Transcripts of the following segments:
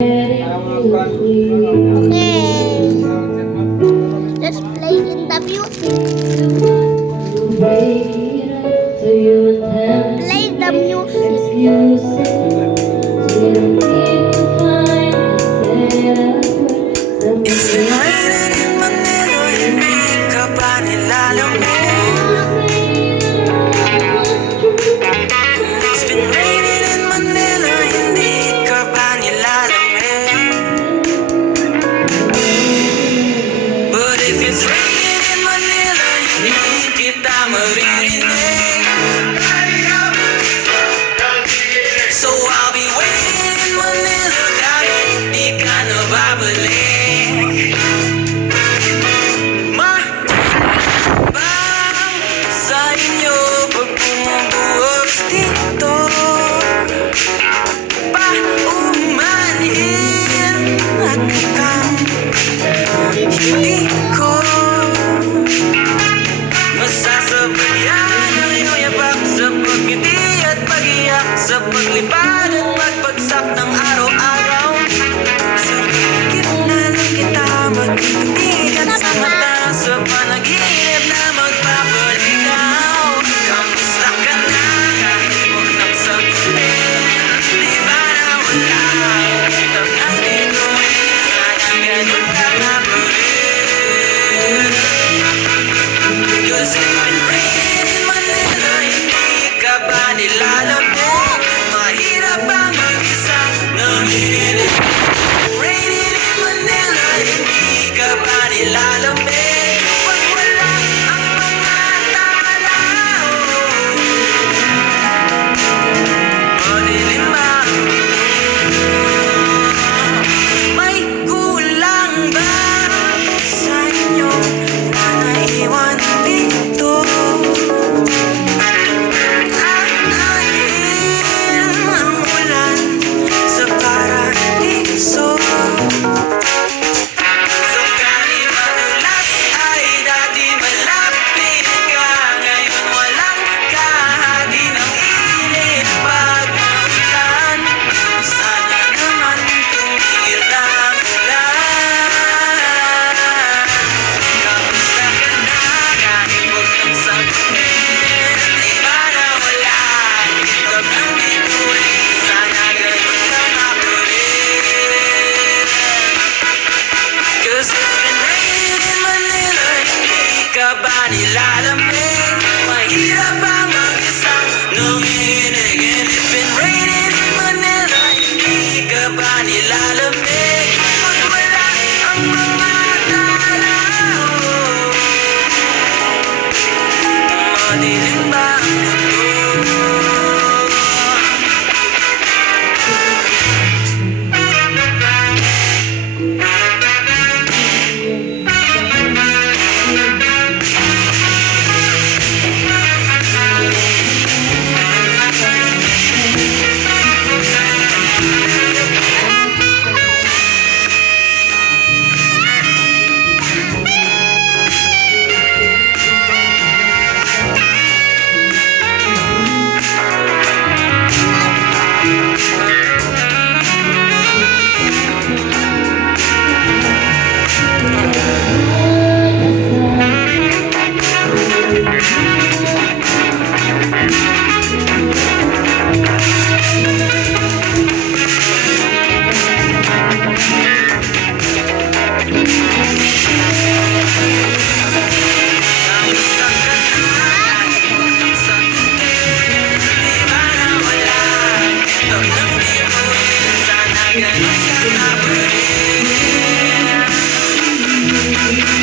Okay, let's play in the music. Play the music. It's been raining in Manila, hindi ka ba nilalamig? It's been raining in Manila, hindi ka ba nilalamig? But if it's raining in Manila, hindi kita maririnig. So I'll be waiting in Manila kahit di ka nababalik. Sa inyo pag bumubuhos dito, paumanhin at mukhang hindi ko masasabayan ang iyong yapak sa pagngiti at pag-iyak, sa paglipad at pagbagsak ng araw-araw. Sa gitna ng kita magtitigan sa mata, sa panaginip na magpapaligaw. Kamusta ka na kahit huwag nang sagutin? Di ba nawala kitang nandito? Sana ganun ka na pa rin. 'Cause it's been raining in Manila, hindi ka ba nilalamig? Mahirap ba mag-isa nanginginig? Raining in Manila, hindi ka ba nilalamig? Pag wala ang mga tao, madilim ba? May kulang ba sa inyo na naiwan dito? Aanin ang ulan sa paradiso. Sakali madulas ay dati malapit ka, ngayon walang kahati ng init pag maulan. Sana naman tumigil na ang ulan. Kamusta ka na kahit huwag nang sagutin? Di ba nawala kitang nandituin? Sana ganun ka nga pa rin. 'Cause it's been raining in Manila, hindi ka ba nilalamig? Mahirap ba mag-isang nanginginig? And it's been raining in Manila, hindi ka ba nilalamig? Pag wala ang mga tao, madilim ba ang mundo?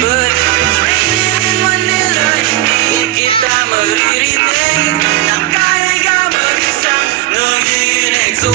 But it's raining in Manila, hindi kita maririnig. Nakahiga mag-isang nanginginig. So